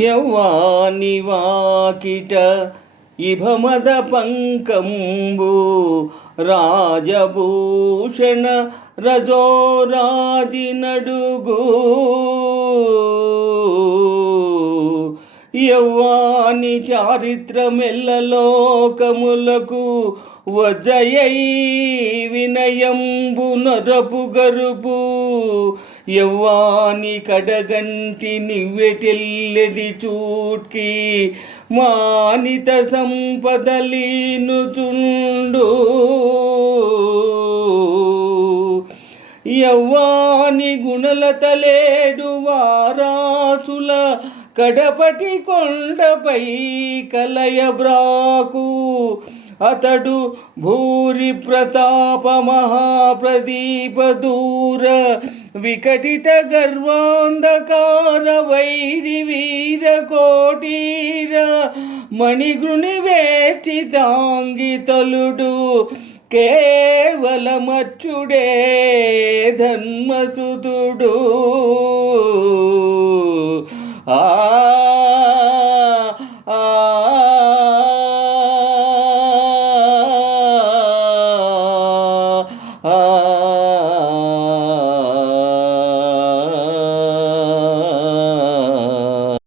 యవ్వాని వాకిట ఇభమద పంకంబు రాజభూషణ రజోరాజి నడుగు యవ్వాని చారిత్రమెల్లలోకములకు వజయై వినయంబు నరపు గరుపు యవ్వాని కడగంటి నివ్వెటెల్లెడి చూట్కి మానిత సంపదలీనుచుండు యవ్వాని గుణలతలేడు వారాసుల కడపటి కొండపై కలయబ్రాకు అతడు భూరి ప్రతాప మహాప్రదీప దూర వికటిత గర్వాంధకార వైరి వీర కోటీర మణిగృణి వేష్టితాంగితలుడు కేవలమచ్చుడే ధర్మసుతుడు.